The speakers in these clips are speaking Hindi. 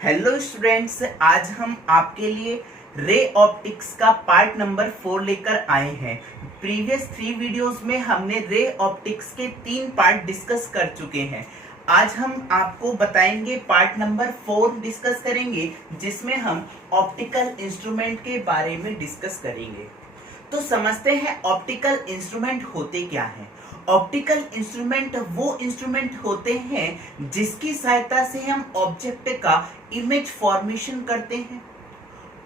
हेलो स्टूडेंट्स, आज हम आपके लिए रे ऑप्टिक्स का पार्ट नंबर 4 लेकर आए हैं। प्रीवियस 3 वीडियोस में हमने रे ऑप्टिक्स के 3 पार्ट डिस्कस कर चुके हैं। आज हम आपको बताएंगे पार्ट नंबर 4 डिस्कस करेंगे, जिसमें हम ऑप्टिकल इंस्ट्रूमेंट के बारे में डिस्कस करेंगे। तो समझते हैं ऑप्टिकल इंस्ट्रूमेंट होते क्या हैं। ऑप्टिकल इंस्ट्रूमेंट वो इंस्ट्रूमेंट होते हैं जिसकी सहायता से हम ऑब्जेक्ट का इमेज फॉर्मेशन करते हैं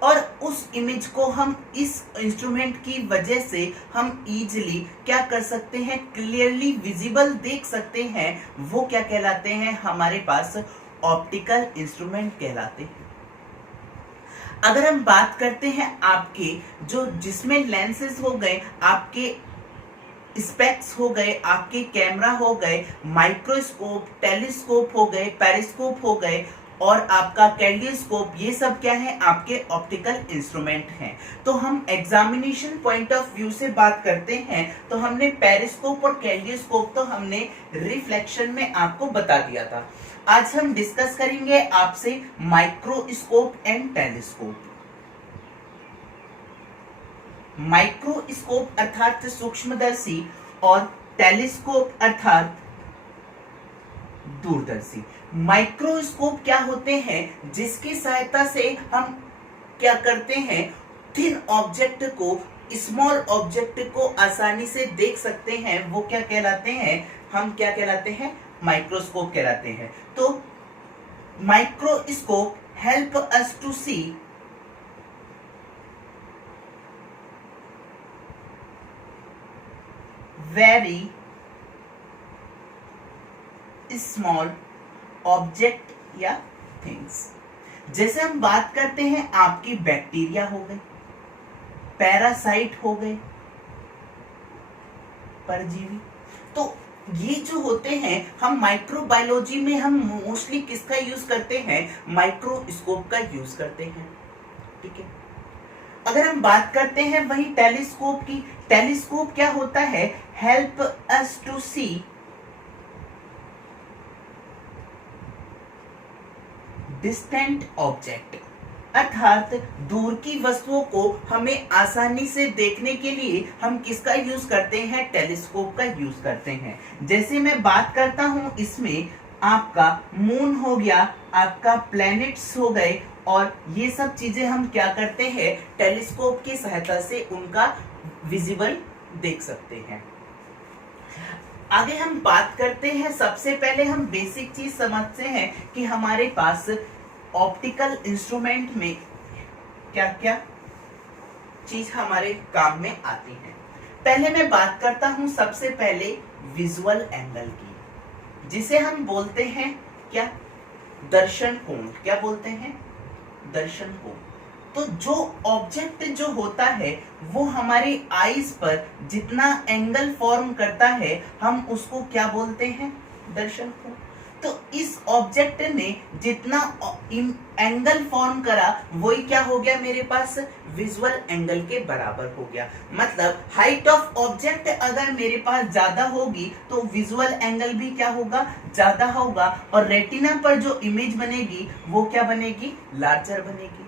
और उस इमेज को हम इस इंस्ट्रूमेंट की वजह से हम इजीली क्या कर सकते हैं, क्लियरली विजिबल देख सकते हैं। वो क्या कहलाते हैं, हमारे पास ऑप्टिकल इंस्ट्रूमेंट कहलाते हैं। अगर हम बात करते हैं आपके जो जिसमें लेंसेज हो गए, आपके स्पेक्स हो गए, आपके कैमरा हो गए, माइक्रोस्कोप, टेलीस्कोप हो गए, पेरिस्कोप हो गए और आपका कैल्डियोस्कोप, ये सब क्या है, आपके ऑप्टिकल इंस्ट्रूमेंट हैं। तो हम एग्जामिनेशन पॉइंट ऑफ व्यू से बात करते हैं तो हमने पेरिस्कोप और कैल्डियोस्कोप तो हमने रिफ्लेक्शन में आपको बता दिया था। आज हम डिस्कस करेंगे आपसे माइक्रोस्कोप एंड टेलीस्कोप। माइक्रोस्कोप अर्थात सूक्ष्मदर्शी और टेलीस्कोप अर्थात दूरदर्शी। माइक्रोस्कोप क्या होते हैं, जिसकी सहायता से हम क्या करते हैं, थिन ऑब्जेक्ट को, स्मॉल ऑब्जेक्ट को आसानी से देख सकते हैं। वो क्या कहलाते हैं, हम क्या कहलाते हैं, माइक्रोस्कोप कहलाते हैं। तो microscope help us to see very small object या things। जैसे हम बात करते हैं आपकी बैक्टीरिया हो गए, पैरासाइट हो गए, परजीवी। तो ये जो होते हैं, हम माइक्रोबायोलॉजी में हम मोस्टली किसका यूज करते हैं, माइक्रोस्कोप का यूज करते हैं। ठीक है। अगर हम बात करते हैं वही टेलीस्कोप की, टेलीस्कोप क्या होता है, help us to see distant object, अर्थात दूर की वस्तुओं को हमें आसानी से देखने के लिए हम किसका यूज करते हैं, टेलीस्कोप का यूज करते हैं। जैसे मैं बात करता हूं, इसमें आपका मून हो गया, आपका प्लैनेट्स हो गए, और ये सब चीजें हम क्या करते हैं, टेलीस्कोप की सहायता से उनका विजिबल देख सकते हैं। आगे हम बात करते हैं, सबसे पहले हम बेसिक चीज समझते हैं कि हमारे पास ऑप्टिकल इंस्ट्रूमेंट में क्या क्या चीज हमारे काम में आती है। पहले मैं बात करता हूं सबसे पहले विजुअल एंगल की, जिसे हम बोलते हैं क्या, दर्शन कोण। क्या बोलते हैं, दर्शन कोण। तो जो ऑब्जेक्ट जो होता है वो हमारी आईज पर जितना एंगल फॉर्म करता है, हम उसको क्या बोलते हैं, दर्शन कोण। तो इस ऑब्जेक्ट ने जितना एंगल फॉर्म करा, वही क्या हो गया, मेरे पास विजुअल एंगल के बराबर हो गया। मतलब हाइट ऑफ ऑब्जेक्ट अगर मेरे पास ज्यादा होगी तो विजुअल एंगल भी क्या होगा, ज्यादा होगा, और रेटिना पर जो इमेज बनेगी वो क्या बनेगी, लार्जर बनेगी।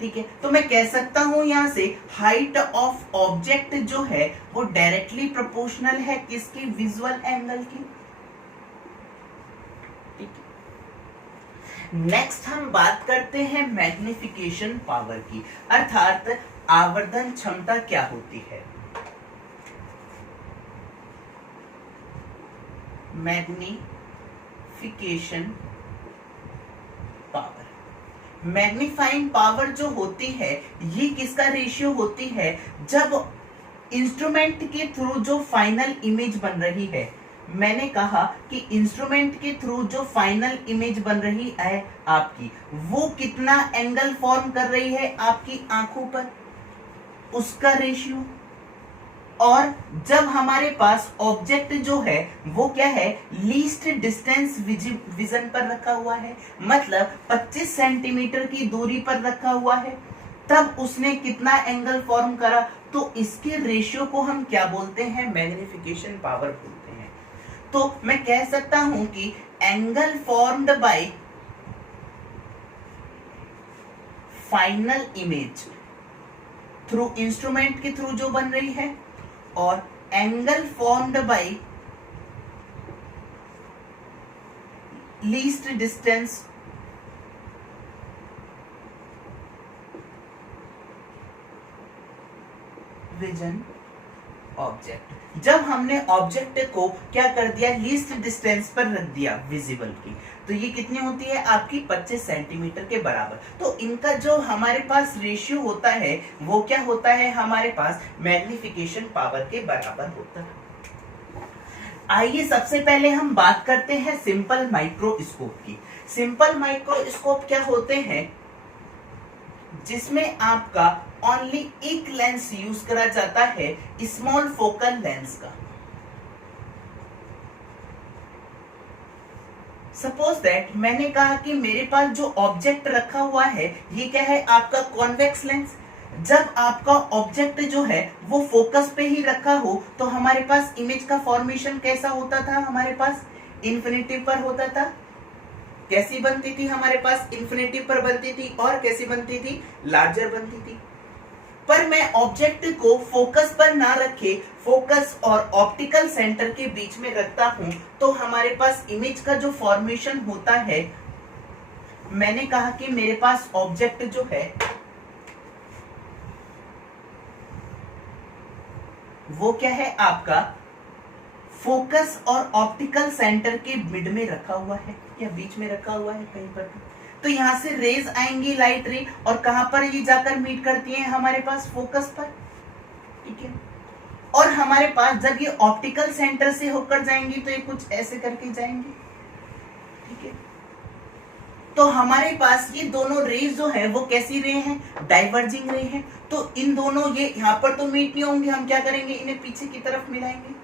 ठीक है। तो मैं कह सकता हूं यहां से हाइट ऑफ ऑब्जेक्ट जो है वो डायरेक्टली प्रोपोर्शनल है किसकी, विजुअल एंगल की। नेक्स्ट हम बात करते हैं मैग्निफिकेशन पावर की, अर्थात आवर्धन क्षमता क्या होती है। मैग्निफिकेशन पावर, मैग्नीफाइंग पावर जो होती है, ये किसका रेशियो होती है, जब इंस्ट्रूमेंट के थ्रू जो फाइनल इमेज बन रही है। मैंने कहा कि इंस्ट्रूमेंट के थ्रू जो फाइनल इमेज बन रही है आपकी, वो कितना एंगल फॉर्म कर रही है आपकी आंखों पर, उसका रेशियो। और जब हमारे पास ऑब्जेक्ट जो है वो क्या है, लीस्ट डिस्टेंस विजन पर रखा हुआ है, मतलब 25 सेंटीमीटर की दूरी पर रखा हुआ है, तब उसने कितना एंगल फॉर्म करा, तो इसके रेशियो को हम क्या बोलते हैं, मैग्निफिकेशन पावर बोलते हैं। तो मैं कह सकता हूं कि angle formed by final image through instrument के थ्रू जो बन रही है, और angle formed by least distance vision object. जब हमने ऑब्जेक्ट को क्या कर दिया, लीस्ट डिस्टेंस पर रख दिया विजिबल की, तो ये कितनी होती है आपकी 25 सेंटीमीटर के बराबर। तो इनका जो हमारे पास रेशियो होता है वो क्या होता है, हमारे पास मैग्निफिकेशन पावर के बराबर होता है। आइए सबसे पहले हम बात करते हैं सिंपल माइक्रोस्कोप की। सिंपल माइक्रोस्कोप क्या होते हैं, जिसमें आपका ओनली एक लेंस यूज करा जाता है, स्मॉल फोकल लेंस का। सपोज दैट मैंने कहा कि मेरे पास जो ऑब्जेक्ट रखा हुआ है ये क्या है, आपका कॉन्वेक्स लेंस। जब आपका ऑब्जेक्ट जो है वो फोकस पे ही रखा हो तो हमारे पास इमेज का फॉर्मेशन कैसा होता था, हमारे पास इन्फिनिटी पर होता था। कैसी बनती थी, हमारे पास इन्फिनिटी पर बनती थी, और कैसी बनती थी, लार्जर बनती थी। पर मैं ऑब्जेक्ट को फोकस पर ना रखे, फोकस और ऑप्टिकल सेंटर के बीच में रखता हूं, तो हमारे पास इमेज का जो फॉर्मेशन होता है, मैंने कहा कि मेरे पास ऑब्जेक्ट जो है वो क्या है, आपका फोकस और ऑप्टिकल सेंटर के मिड में रखा हुआ है या बीच में रखा हुआ है कहीं पर। तो यहां से रेज आएंगी, लाइट रे, और कहां पर ये जाकर मीट करती हैं, हमारे पास फोकस पर। ठीक है, और हमारे पास जब ये ऑप्टिकल सेंटर से होकर जाएंगी तो ये कुछ ऐसे करके जाएंगी। ठीक है, तो हमारे पास ये दोनों रेज जो है वो कैसी रे हैं, डाइवर्जिंग रे हैं। तो इन दोनों ये यहाँ पर तो मीट नहीं होंगे, हम क्या करेंगे, इन्हें पीछे की तरफ मिलाएंगे।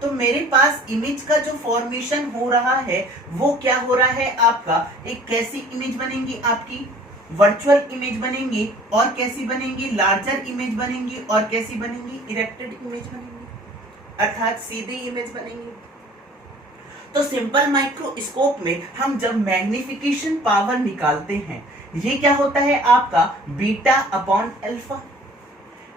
तो मेरे पास इमेज का जो फॉर्मेशन हो रहा है वो क्या हो रहा है, आपका एक कैसी इमेज बनेगी, आपकी वर्चुअल इमेज बनेगी, और कैसी बनेगी, लार्जर इमेज बनेगी, और कैसी बनेगी, इरेक्टेड इमेज बनेगी, अर्थात सीधी इमेज बनेगी। तो सिंपल माइक्रोस्कोप में हम जब मैग्निफिकेशन पावर निकालते हैं, ये क्या होता है आपका बीटा अपॉन अल्फा।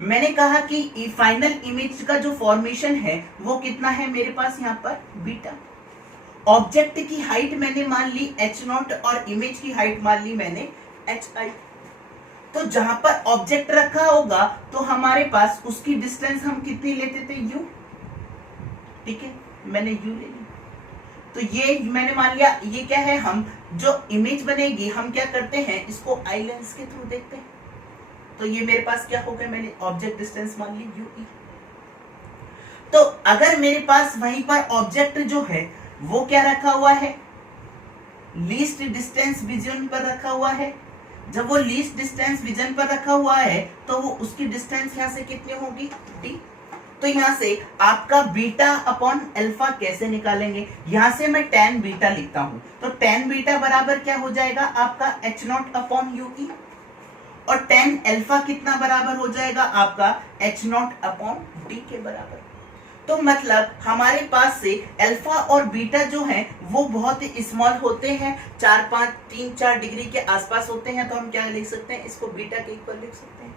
मैंने कहा कि फाइनल इमेज का जो फॉर्मेशन है वो कितना है, मेरे पास यहाँ पर बीटा। ऑब्जेक्ट की हाइट मैंने मान ली h0 और इमेज की हाइट मान ली मैंने hi। तो जहां पर ऑब्जेक्ट रखा होगा तो हमारे पास उसकी डिस्टेंस हम कितनी लेते थे, u। ठीक है, मैंने u ले ली। तो ये मैंने मान लिया, ये क्या है, हम जो इमेज बनेगी हम क्या करते हैं, इसको आई लेंस के थ्रू देखते हैं। तो ये मेरे पास क्या हो गया, मैंने ऑब्जेक्ट डिस्टेंस मान ली ue। तो अगर मेरे पास वहीं पर ऑब्जेक्ट जो है वो क्या रखा हुआ है, लीस्ट डिस्टेंस विजन पर रखा हुआ है। जब वो लीस्ट डिस्टेंस विजन पर रखा हुआ है तो वो उसकी डिस्टेंस यहां से कितनी होगी, d। तो यहां से आपका बीटा अपॉन अल्फा कैसे निकालेंगे, यहां से मैं tan बीटा लिखता हूं, तो tan बीटा बराबर क्या हो जाएगा आपका h0 अपॉन ue, और tan अल्फा कितना बराबर हो जाएगा आपका h0 अपॉन d के बराबर। तो मतलब हमारे पास से अल्फा और बीटा जो है वो बहुत ही स्मॉल होते हैं, 3-4 डिग्री के आसपास होते हैं। तो हम क्या लिख सकते हैं, इसको बीटा के इक्वल लिख सकते हैं।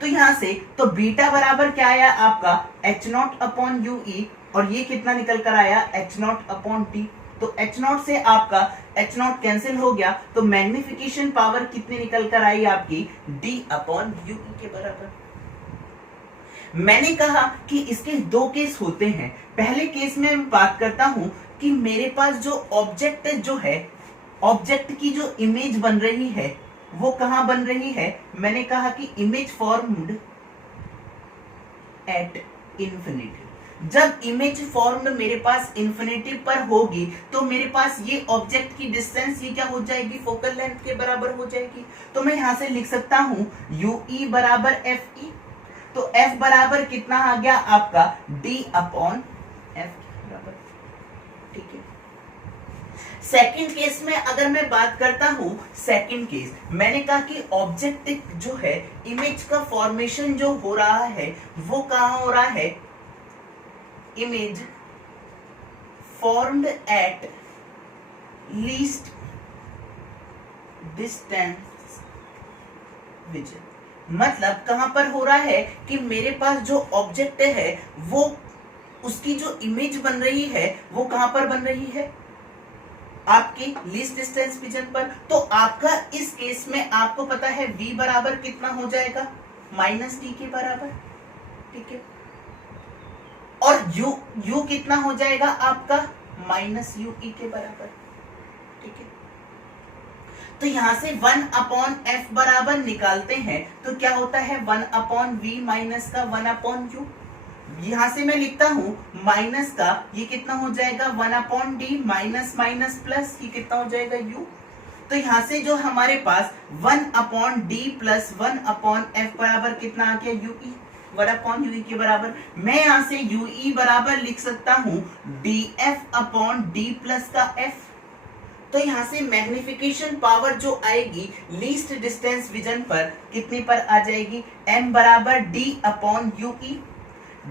तो यहां से तो बीटा बराबर क्या आया आपका h0 अपॉन ue, और ये कितना निकल कर आया h0 अपॉन d। तो h0 से आपका h0 कैंसिल हो गया, तो मैग्निफिकेशन पावर कितनी निकल कर आई आपकी, d अपॉन ue के बराबर। मैंने कहा कि इसके दो केस होते हैं। पहले केस में मैं बात करता हूं कि मेरे पास जो ऑब्जेक्ट जो है, ऑब्जेक्ट की जो इमेज बन रही है वो कहां बन रही है, मैंने कहा कि इमेज फॉर्म्ड एट इंफिनिटी। जब इमेज फॉर्म्ड मेरे पास इंफिनिटी पर होगी तो मेरे पास ये ऑब्जेक्ट की डिस्टेंस ये क्या हो जाएगी, फोकल लेंथ के बराबर हो जाएगी। तो मैं यहां से लिख सकता हूं ue बराबर fe। तो f बराबर कितना आ गया आपका, d अपॉन f बराबर। ठीक है, सेकंड केस में अगर मैं बात करता हूं, सेकंड केस मैंने कहा कि ऑब्जेक्ट जो है, इमेज का फॉर्मेशन जो हो रहा है वो कहां हो रहा है, image formed at least distance vision. मतलब कहां पर हो रहा है कि मेरे पास जो ऑब्जेक्ट है वो उसकी जो इमेज बन रही है वो कहां पर बन रही है, आपके लीस्ट डिस्टेंस विजन पर। तो आपका इस केस में आपको पता है v बराबर कितना हो जाएगा, -t के बराबर, ठीक है। और u कितना हो जाएगा आपका -ue के बराबर, ठीक है। तो यहां से 1/f बराबर निकालते हैं तो क्या होता है 1/v माइनस का 1/u। यहां से मैं लिखता हूं माइनस का, ये कितना हो जाएगा 1/d माइनस माइनस प्लस, ये कितना हो जाएगा u। तो यहां से जो हमारे पास 1/d प्लस 1/f बराबर कितना आ गया ue, 1/ue के बराबर। मैं यहां से ue बराबर लिख सकता हूं df/d प्लस का f। तो यहां से मैग्निफिकेशन पावर जो आएगी लीस्ट डिस्टेंस विजन पर कितने पर आ जाएगी, m बराबर d/ue,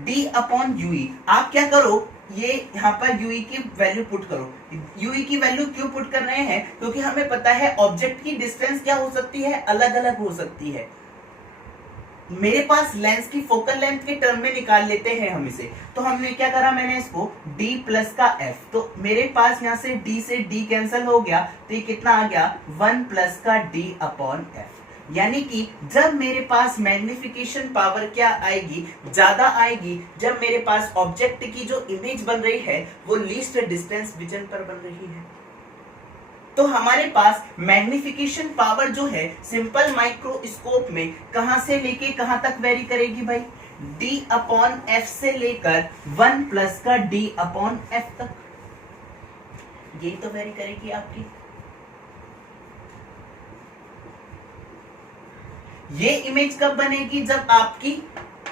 d/ue। आप क्या करो, ये यहाँ पर ue की वैल्यू पुट करो। ue की वैल्यू क्यों पुट कर रहे हैं, क्योंकि हमें पता है ऑब्जेक्ट की डिस्टेंस क्या हो सकती है, अलग अलग हो सकती है। मेरे पास लेंस की फोकल लेंथ के टर्म में निकाल लेते हैं हम इसे। तो हमने क्या करा, मैंने इसको d प्लस का f, तो मेरे पास यहाँ से d से d कैंसिल हो गया, तो ये कितना आ गया 1 प्लस का d/f। यानी कि जब मेरे पास मैग्निफिकेशन पावर क्या आएगी, ज्यादा आएगी, जब मेरे पास ऑब्जेक्ट की जो इमेज बन रही है वो लीस्ट डिस्टेंस विजन पर बन रही है। तो हमारे पास मैग्निफिकेशन पावर जो है सिंपल माइक्रोस्कोप में कहां से लेके कहां तक वेरी करेगी भाई, d/f से लेकर 1 प्लस का d/f तक, यही तो वेरी करेगी आपकी। ये इमेज कब बनेगी, जब आपकी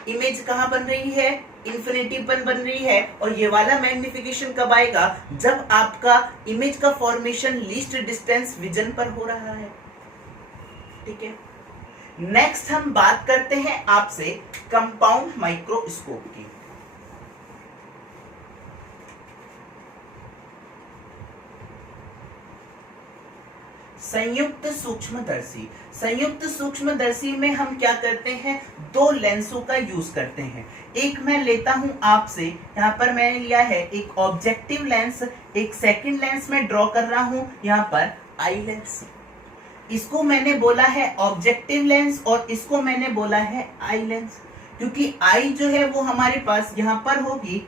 इमेज कहां बन रही है, इन्फिनिटी पर बन रही है। और ये वाला मैग्निफिकेशन कब आएगा, जब आपका इमेज का फॉर्मेशन लीस्ट डिस्टेंस विजन पर हो रहा है, ठीक है। नेक्स्ट हम बात करते हैं आपसे कंपाउंड माइक्रोस्कोप की। संयुक्त सूक्ष्मदर्शी। संयुक्त सूक्ष्मदर्शी में हम क्या करते हैं, दो लेंसों का यूज करते हैं। एक मैं लेता हूं आपसे, यहां पर मैंने लिया है एक ऑब्जेक्टिव लेंस, एक सेकंड लेंस में ड्रॉ कर रहा हूं यहां पर आई लेंस। इसको मैंने बोला है ऑब्जेक्टिव लेंस और इसको मैंने बोला है आई लेंस, क्योंकि आई जो है वो हमारे पास यहां पर होगी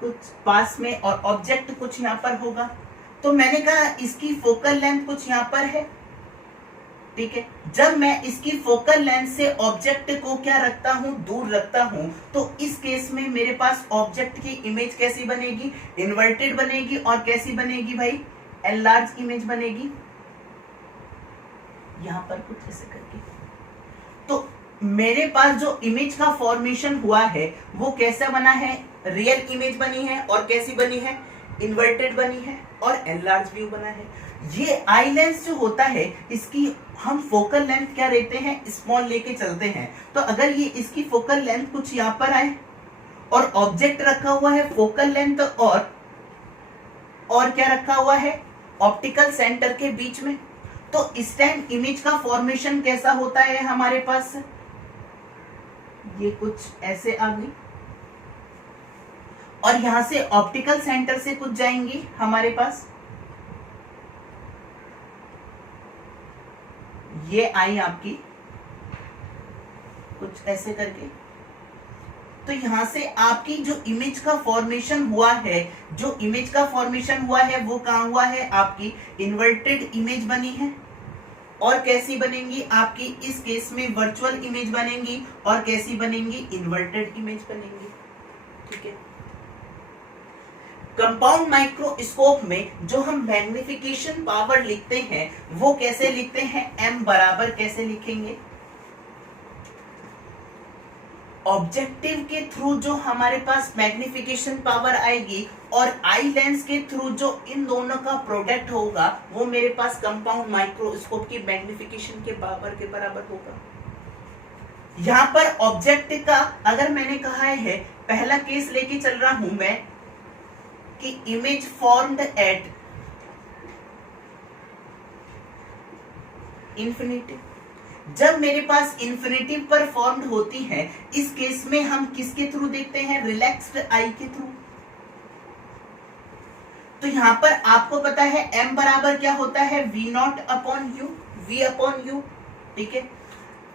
कुछ पास में और ऑब्जेक्ट कुछ यहां पर होगा। तो मैंने कहा इसकी फोकल लेंथ कुछ यहां पर है, ठीक है। जब मैं इसकी फोकल लेंथ से ऑब्जेक्ट को क्या रखता हूं, दूर रखता हूं, तो इस केस में मेरे पास ऑब्जेक्ट की इमेज कैसी बनेगी, इन्वर्टेड बनेगी। और कैसी बनेगी भाई, एनलार्ज इमेज बनेगी, यहां पर कुछ ऐसे करके। तो मेरे पास जो इमेज का फॉर्मेशन हुआ है वो कैसा बना है, रियल इमेज बनी है। और कैसी बनी है, इन्वर्टेड बनी है और एनलार्ज व्यू बना है। ये आई लेंस जो होता है इसकी हम फोकल लेंथ क्या लेते हैं, स्मॉल लेके चलते हैं। तो अगर ये इसकी फोकल लेंथ कुछ यहां पर आए और ऑब्जेक्ट रखा हुआ है फोकल लेंथ और क्या रखा हुआ है, ऑप्टिकल सेंटर के बीच में, तो इस टाइम इमेज का फॉर्मेशन कैसा होता है हमारे पास, ये कुछ ऐसे आ गई और यहां से ऑप्टिकल सेंटर से कुछ जाएंगी हमारे पास, ये आई आपकी कुछ ऐसे करके। तो यहां से आपकी जो इमेज का फॉर्मेशन हुआ है, जो इमेज का फॉर्मेशन हुआ है वो कहां हुआ है, आपकी इन्वर्टेड इमेज बनी है। और कैसी बनेंगी आपकी, इस केस में वर्चुअल इमेज बनेंगी और कैसी बनेंगी, इन्वर्टेड इमेज बनेंगी, ठीक है। कंपाउंड माइक्रोस्कोप में जो हम मैग्निफिकेशन पावर लिखते हैं वो कैसे लिखते हैं, m बराबर कैसे लिखेंगे, ऑब्जेक्टिव के थ्रू जो हमारे पास मैग्निफिकेशन पावर आएगी और आई लेंस के थ्रू जो इन दोनों का प्रोडक्ट होगा वो मेरे पास कंपाउंड माइक्रोस्कोप की मैग्निफिकेशन के पावर के बराबर होगा। यहां पर ऑब्जेक्ट का अगर मैंने कहा है, पहला केस लेके चल रहा हूं मैं कि इमेज फॉर्म्ड एट इंफिनिटी। जब मेरे पास इन्फिनेटिव पर फॉर्म्ड होती है, इस केस में हम किसके थ्रू देखते हैं? रिलैक्स्ड आई के थ्रू। तो यहां पर आपको पता है m बराबर क्या होता है? v not upon you, v upon you. ठीक है,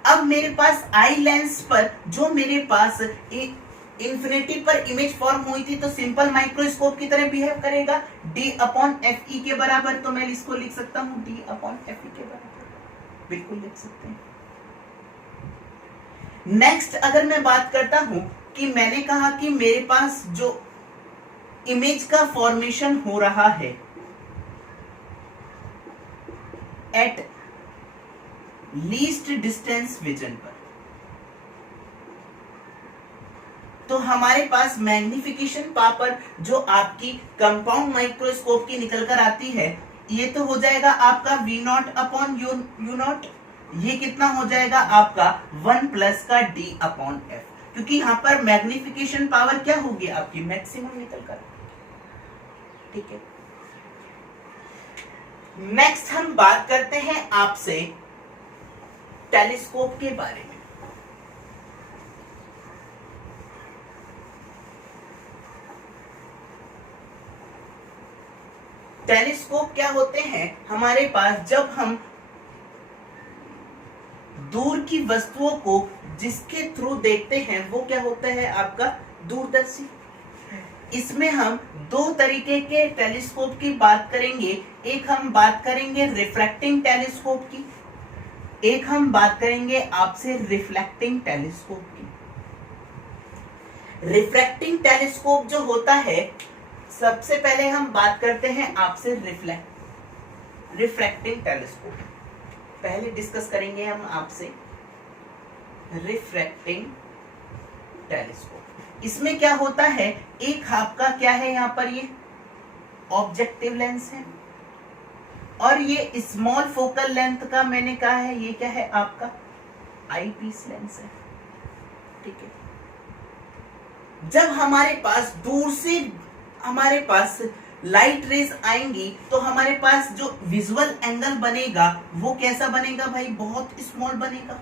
अब मेरे पास आई लेंस पर जो मेरे पास इन्फिनिटी पर इमेज फॉर्म हुई थी, तो सिंपल माइक्रोस्कोप की तरह बिहेव करेगा, d अपॉन एफ ई के बराबर। तो मैं इसको लिख सकता हूं d अपॉन एफ ई के बराबर, बिल्कुल लिख सकते हैं। नेक्स्ट अगर मैं बात करता हूं कि मैंने कहा कि मेरे पास जो इमेज का फॉर्मेशन हो रहा है एट लीस्ट डिस्टेंस विजन पर, तो हमारे पास मैग्निफिकेशन पावर जो आपकी कंपाउंड माइक्रोस्कोप की निकल कर आती है, ये तो हो जाएगा आपका v not upon you not. ये कितना हो जाएगा आपका 1 प्लस का d अपॉन एफ, क्योंकि यहां पर मैग्निफिकेशन पावर क्या होगी आपकी? मैक्सिमम निकल कर। ठीक है, नेक्स्ट हम बात करते हैं आपसे टेलीस्कोप के बारे में। टेलीस्कोप क्या होते हैं हमारे पास? जब हम दूर की वस्तुओं को जिसके थ्रू देखते हैं वो क्या होता है आपका? दूरदर्शी। इसमें हम दो तरीके के टेलीस्कोप की बात करेंगे। एक हम बात करेंगे रिफ्रैक्टिंग टेलीस्कोप की, एक हम बात करेंगे आपसे रिफ्लेक्टिंग टेलीस्कोप की। रिफ्रैक्टिंग टेलीस्कोप जो होता है, सबसे पहले हम बात करते हैं आपसे रिफ्रैक्टिंग टेलीस्कोप। पहले डिस्कस करेंगे हम आपसे रिफ्रैक्टिंग टेलीस्कोप। इसमें क्या होता है? एक आपका क्या है यहां पर? ये ऑब्जेक्टिव लेंस है, और ये स्मॉल फोकल लेंथ का मैंने कहा है ये क्या है आपका? आई पीस लेंस है। ठीक है, जब हमारे पास दूर से हमारे पास लाइट रेज आएंगी, तो हमारे पास जो विजुअल एंगल बनेगा वो कैसा बनेगा भाई? बहुत स्मॉल बनेगा।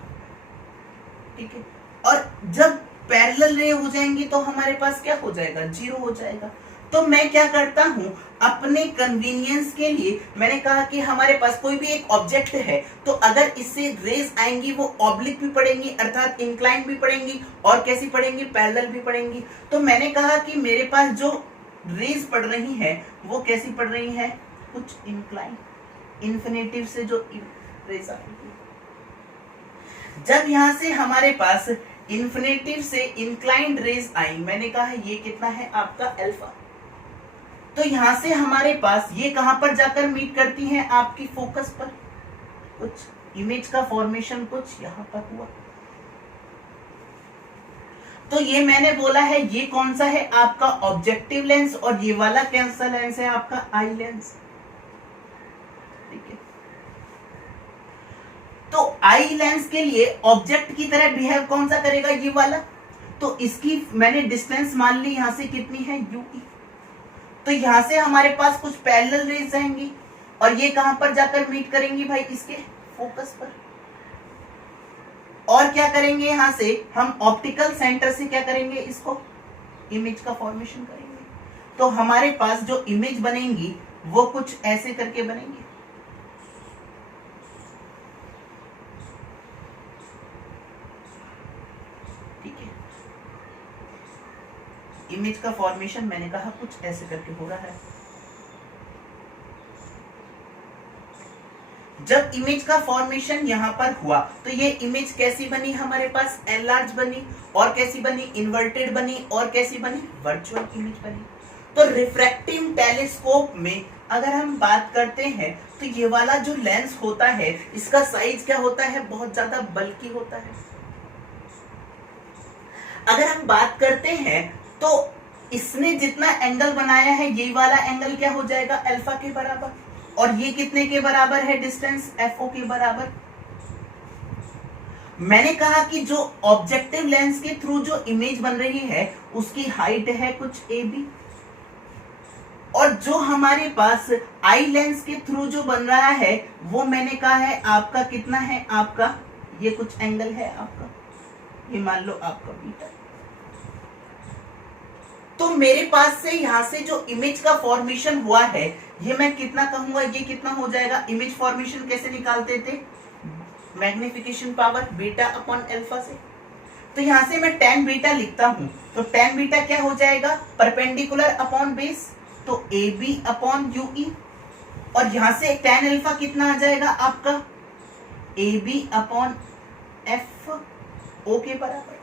ठीक है, और जब पैरेलल रे हो जाएंगी तो हमारे पास क्या हो जाएगा? 0 हो जाएगा। तो मैं क्या करता हूं अपने कन्वीनियंस के लिए, मैंने कहा कि हमारे पास कोई भी एक ऑब्जेक्ट है, तो अगर इससे रेज आएंगी वो ऑब्लिक भी पड़ेंगी, अर्थात इंक्लाइन भी पड़ेंगी, और कैसी पड़ेंगी? पैरेलल भी पड़ेंगी। तो मैंने कहा कि मेरे पास जो रेज पड़ रही है वो कैसी पड़ रही है? कुछ इंक्लाइन, इन्फिनेटिव से जो रेज आ रही है। जब यहां से हमारे पास इन्फिनेटिव से इंक्लाइंड रेज आई, मैंने कहा ये कितना है आपका? अल्फा। तो यहां से हमारे पास ये कहां पर जाकर मीट करती हैं? आपकी फोकस पर। कुछ इमेज का फॉर्मेशन कुछ यहां पर हुआ। तो ये मैंने बोला है ये कौन सा है आपका? ऑब्जेक्टिव लेंस, और ये वाला कैसा लेंस है आपका? Eye lens. ठीक है, तो आई लेंस के लिए ऑब्जेक्ट की तरह बिहेव कौन सा करेगा? ये वाला। तो इसकी मैंने डिस्टेंस मान ली यहां से कितनी है? यूई। तो यहां से हमारे पास कुछ पैरेलल रेज आएंगी, और ये कहां पर जाकर मीट करेंगी भाई? इसके फोकस पर। और क्या करेंगे? यहां से हम ऑप्टिकल सेंटर से क्या करेंगे? इसको इमेज का फॉर्मेशन करेंगे। तो हमारे पास जो इमेज बनेंगी वो कुछ ऐसे करके बनेंगे। ठीक है, इमेज का फॉर्मेशन मैंने कहा कुछ ऐसे करके हो रहा है। जब इमेज का फॉर्मेशन यहां पर हुआ, तो ये इमेज कैसी बनी हमारे पास? एनलार्ज बनी, और कैसी बनी? इन्वर्टेड बनी, और कैसी बनी? वर्चुअल इमेज बनी। तो रिफ्रैक्टिव टेलीस्कोप में अगर हम बात करते हैं, तो ये वाला जो लेंस होता है इसका साइज क्या होता है? बहुत ज्यादा बल्की होता है। अगर हम बात करते हैं तो इसने जितना एंगल बनाया है, ये वाला एंगल क्या हो जाएगा? अल्फा के बराबर। और ये कितने के बराबर है? डिस्टेंस एफओ के बराबर। मैंने कहा कि जो ऑब्जेक्टिव लेंस के थ्रू जो इमेज बन रही है उसकी हाइट है कुछ ए बी, और जो हमारे पास आई लेंस के थ्रू जो बन रहा है वो मैंने कहा है आपका कितना है? आपका ये कुछ एंगल है आपका, ये मान लो आपका बीटा। तो मेरे पास से यहां से जो इमेज का फॉर्मेशन हुआ है, ये मैं कितना कहूंगा, ये कितना हो जाएगा। इमेज फॉर्मेशन कैसे निकालते थे, magnification power beta upon alpha से। तो यहां से मैं tan बीटा लिखता हूं, तो tan बीटा क्या हो जाएगा, परपेंडिकुलर अपॉन बेस, तो AB अपॉन UE, और यहां से tan अल्फा कितना आ जाएगा आपका, AB अपॉन FO के बराबर।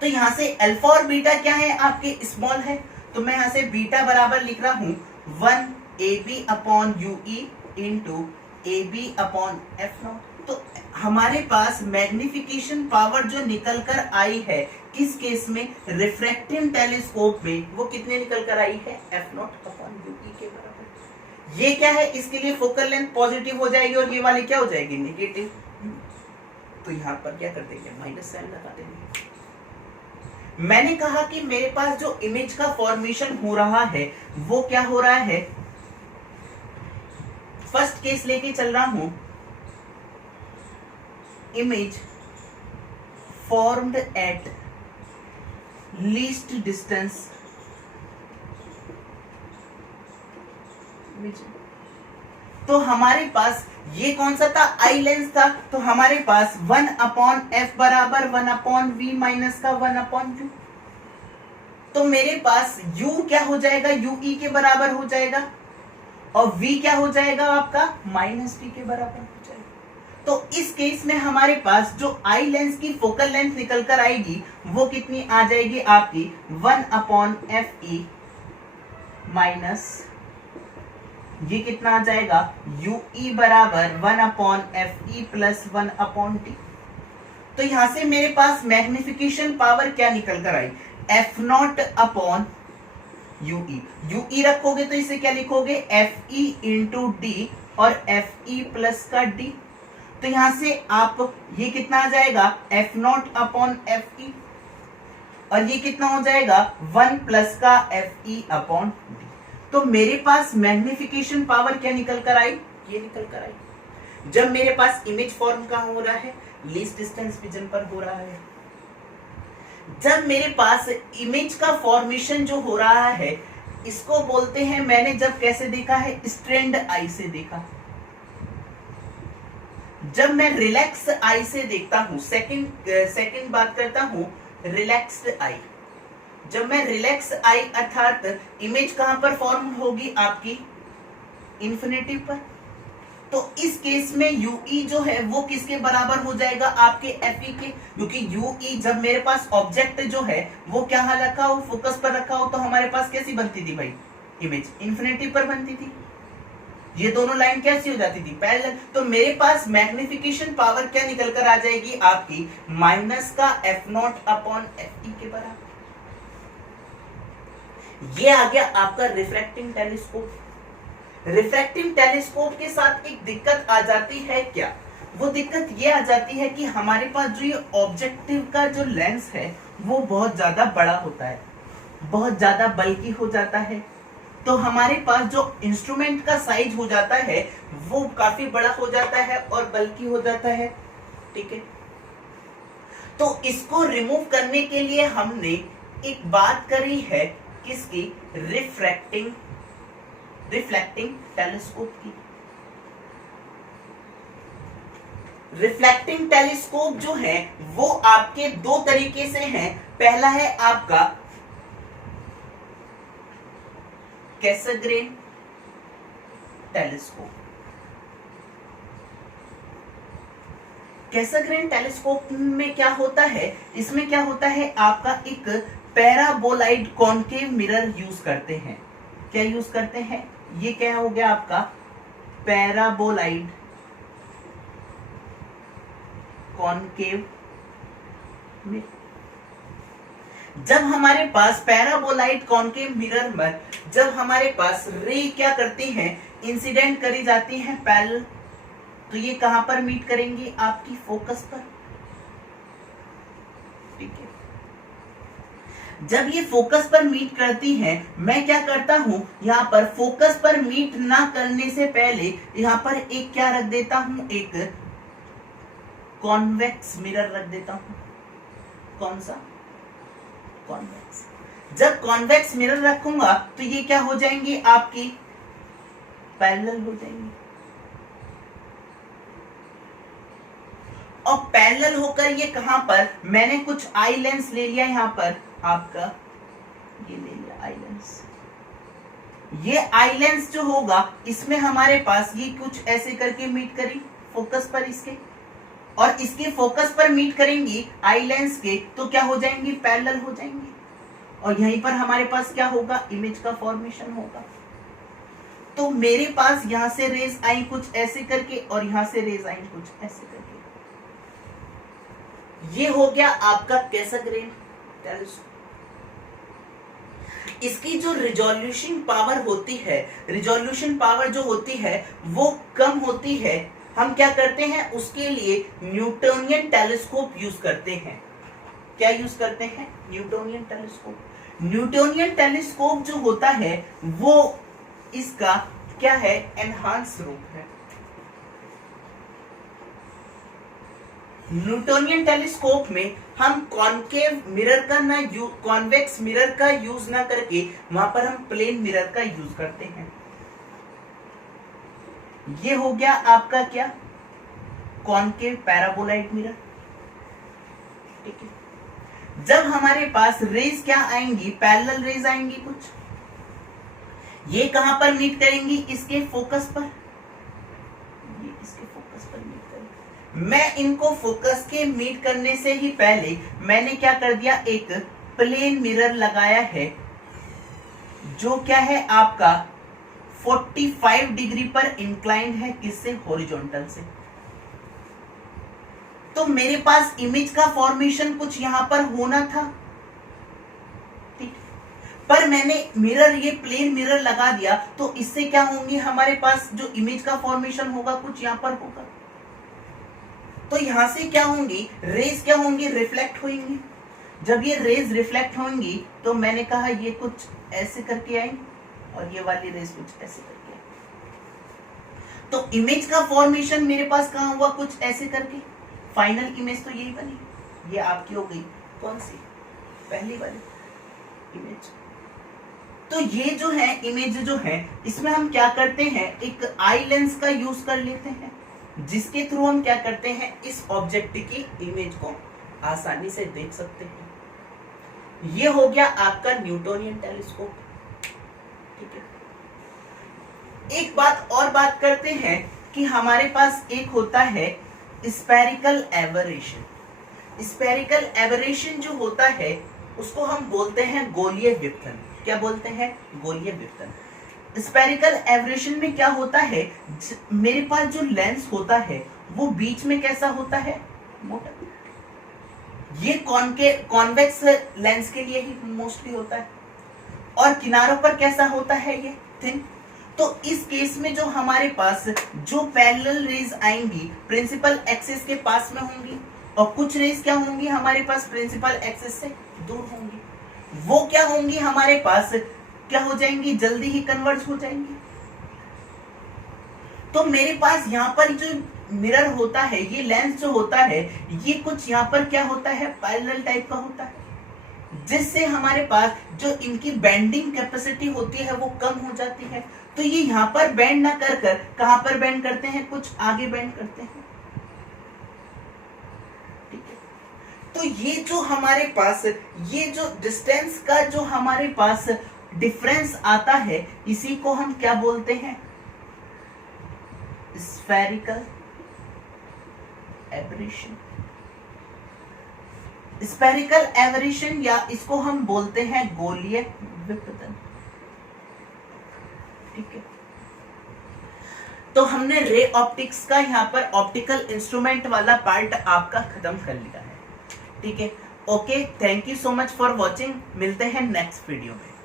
तो यहां से अल्फा और बीटा क्या है आपके, स्मॉल है, तो मैं यहां से बीटा बराबर लिख रहा हूं 1 AB upon UE into AB upon F0। तो हमारे पास मैग्निफिकेशन पावर जो निकल कर आई है किस केस में, रिफ्रैक्टिव टेलीस्कोप में, वो कितने निकल कर आई है, F0 अपॉन UE के बराबर। ये क्या है, इसके लिए फोकल लेंथ पॉजिटिव हो जाएगी और ये वाली क्या हो जाएगी, नेगेटिव। तो यहां पर क्या कर देंगे, माइनस साइन लगा देंगे। मैंने कहा कि मेरे पास जो इमेज का फॉर्मेशन हो रहा है वो क्या हो रहा है, फर्स्ट केस लेके चल रहा हूं, image formed at least distance, तो हमारे पास ये कौन सा था, आई लेंस था, तो हमारे पास 1 अपॉन एफ बराबर 1 अपॉन वी माइनस का 1 अपॉन यू। तो मेरे पास u क्या हो जाएगा, ue के बराबर हो जाएगा, और v क्या हो जाएगा आपका, माइनस टी के बराबर हो जाएगा। तो इस केस में हमारे पास जो आई लेंस की फोकल लेंथ निकल कर आएगी वो कितनी आ जाएगी आपकी, 1 अपॉन एफ ई माइनस, ये कितना आ जाएगा, UE बराबर 1 upon F E plus 1 upon T. तो यहां से मेरे पास मैग्निफिकेशन पावर क्या निकल कर आई, F0 अपॉन UE। UE रखोगे तो इसे क्या लिखोगे, FE इंटू डी, और FE प्लस का D। तो यहां से आप ये कितना आ जाएगा, F0 अपॉन FE, और ये कितना हो जाएगा 1 प्लस का FE अपॉन D। तो मेरे पास मैग्निफिकेशन पावर क्या निकल कर आई, ये निकल कर आई। जब मेरे पास इमेज फॉर्म कहां हो रहा है, लीस्ट डिस्टेंस विजन पर हो रहा है। जब मेरे पास इमेज का फॉर्मेशन जो हो रहा है, इसको बोलते हैं, मैंने जब कैसे देखा है, स्ट्रेंड आई से देखा। जब मैं रिलैक्स आई से देखता हूं, सेकंड बात करता हूं, रिलैक्स्ड आई। जब मैं रिलैक्स आई अर्थात इमेज कहां पर फॉर्म होगी आपकी, इन्फिनिटी पर। तो इस केस में UE जो है वो किसके बराबर हो जाएगा, आपके FE के, क्योंकि UE जब मेरे पास ऑब्जेक्ट जो है वो क्या रखा हो, फोकस पर रखा हो, तो हमारे पास कैसी बनती थी भाई, इमेज इन्फिनिटी पर बनती थी। ये दोनों लाइन कैसी हो जाती थी, पैरेलल। तो मेरे पास मैग्निफिकेशन पावर क्या निकल कर आ जाएगी आपकी, माइनस का F0 अपॉन FE के बराबर। ये आ गया आपका रिफ्रैक्टिंग टेलीस्कोप। रिफ्रैक्टिंग टेलीस्कोप के साथ एक दिक्कत आ जाती है, क्या वो दिक्कत ये आ जाती है कि हमारे पास जो ये ऑब्जेक्टिव का जो लेंस है वो बहुत ज्यादा बड़ा होता है, बहुत ज्यादा बल्कि हो जाता है। तो हमारे पास जो इंस्ट्रूमेंट का साइज हो जाता है वो काफी बड़ा हो जाता है और बल्कि हो जाता है, ठीक है। तो इसको रिमूव करने के लिए हमने एक बात करी है, किसकी, रिफ्लेक्टिंग टेलीस्कोप की। रिफ्लेक्टिंग टेलीस्कोप जो है वो आपके दो तरीके से हैं। पहला है आपका कैसग्रेन टेलीस्कोप। कैसग्रेन टेलीस्कोप में क्या होता है, इसमें क्या होता है, आपका एक पैराबोलाइड कॉनकेव मिरर यूज करते हैं। क्या यूज करते हैं, ये क्या हो गया आपका पैराबोलाइड कॉनकेव मिरर। जब हमारे पास पैराबोलाइड कॉनकेव मिरर में जब हमारे पास रे क्या करती हैं, इंसिडेंट करी जाती हैं पैरेलल, तो ये कहां पर मीट करेंगी, आपकी फोकस पर, ठीक है। जब ये फोकस पर मीट करती हैं, मैं क्या करता हूं, यहां पर फोकस पर मीट ना करने से पहले यहां पर एक क्या रख देता हूं, एक कॉन्वेक्स मिरर रख देता हूं। कौन सा? कॉन्वेक्स। जब कॉन्वेक्स मिरर रखूंगा तो ये क्या हो जाएंगे? आपकी पैरेलल हो जाएंगे, और पैरेलल होकर ये कहां पर, मैंने कुछ आई लेंस ले लिया यहां पर, आपका ये ले लिया आई लेंस। ये आई लेंस जो होगा इसमें हमारे पास ये कुछ ऐसे करके मीट करी फोकस पर इसके, और इसके फोकस पर मीट करेंगी आई लेंस के, तो क्या हो जाएंगी? पैरेलल हो जाएंगी, और यहीं पर हमारे पास क्या होगा? इमेज का फॉर्मेशन होगा। तो मेरे पास यहां से रेज आई कुछ ऐसे करके, और यहां से रेज आई कुछ ऐसे करके। ये हो गया आपका कैसग्रेन टेलीस्कोप। इसकी जो रिजोल्यूशन पावर होती है, रिजोल्यूशन पावर जो होती है वो कम होती है। हम क्या करते हैं? उसके लिए न्यूटोनियन टेलीस्कोप यूज करते हैं। क्या यूज करते हैं? Newtonian telescope. न्यूटोनियन टेलीस्कोप जो होता है वो इसका क्या है? एनहांस रूप है। न्यूटोनियन टेलीस्कोप में हम कॉनकेव मिरर का ना कॉन्वेक्स मिरर का यूज ना करके वहां पर हम प्लेन मिरर का यूज करते हैं। ये हो गया आपका क्या? Concave paraboloid mirror. ठीक है। जब हमारे पास रेज क्या आएंगी? पैरेलल रेज आएंगी कुछ, ये कहां पर मीट करेंगी? इसके फोकस पर। ये इसके फोकस पर मीट करेंगी। मैं इनको फोकस के मीट करने से ही पहले मैंने क्या कर दिया? एक प्लेन मिरर लगाया है जो क्या है आपका 45 डिग्री पर इंक्लाइंड है। किससे? हॉरिजॉन्टल से। तो मेरे पास इमेज का फॉर्मेशन कुछ यहां पर होना था, ठीक, पर मैंने मिरर, ये प्लेन मिरर लगा दिया, तो इससे क्या होंगी? हमारे पास जो इमेज का फॉर्मेशन होगा कुछ यहां पर होगा। तो यहां से क्या होंगी? रेज क्या होंगी? रिफ्लेक्ट होंगी। जब ये रेज रिफ्लेक्ट होंगी तो मैंने कहा ये कुछ ऐसे करके आई, और ये वाली रेज कुछ ऐसे करके आई। तो इमेज का फॉर्मेशन मेरे पास कहां हुआ? कुछ ऐसे करके। फाइनल इमेज तो यही बनी। ये आपकी हो गई कौन सी? पहली वाली इमेज। तो ये जो है इमेज जो है, इसमें हम क्या करते हैं? एक आई लेंस का यूज कर लेते हैं, जिसके थ्रू हम क्या करते हैं? इस ऑब्जेक्ट की इमेज को आसानी से देख सकते हैं। ये हो गया आपका न्यूटोनियन टेलीस्कोप। ठीक है। एक बात और बात करते हैं कि हमारे पास एक होता है स्फेरिकल एबरेशन। स्फेरिकल एबरेशन जो होता है उसको हम बोलते हैं गोलीय विपथन। क्या बोलते हैं? गोलीय विपथन। स्फेरिकल एबरेशन में क्या होता है? मेरे पास जो लेंस होता है वो बीच में कैसा होता है? मोटा। ये कॉन्वेक्स लेंस के लिए ही मोस्टली होता है, और किनारों पर कैसा होता है? ये थिन। तो इस केस में जो हमारे पास जो पैरेलल रेज आएंगी प्रिंसिपल एक्सिस के पास में होंगी, और कुछ रेज क्या होंगी हमारे पास? प्रिंसिपल एक्सिस से दूर होंगी। वो क्या होंगी? हमारे पास क्या हो जाएंगी? जल्दी ही कन्वर्ज हो जाएंगी। तो मेरे पास यहाँ पर जो मिरर होता है, ये लेंस जो होता है, ये कुछ यहाँ पर क्या होता है? पैरेलल टाइप का होता है, जिससे हमारे पास जो इनकी बेंडिंग कैपेसिटी होती है वो कम हो जाती है। तो ये यहाँ पर बेंड ना कर कर कहां पर बेंड करते हैं? कुछ आगे बेंड करते हैं। ठीक है। तो ये जो हमारे पास, ये जो डिस्टेंस का जो हमारे पास डिफरेंस आता है, इसी को हम क्या बोलते हैं? Spherical aberration. स्फेरिकल एबरेशन, या इसको हम बोलते हैं गोलीय विपथन। ठीक है। तो हमने रे ऑप्टिक्स का यहाँ पर ऑप्टिकल इंस्ट्रूमेंट वाला पार्ट आपका खत्म कर लिया है। ठीक है। Okay, thank you so much for watching. मिलते हैं नेक्स्ट वीडियो में।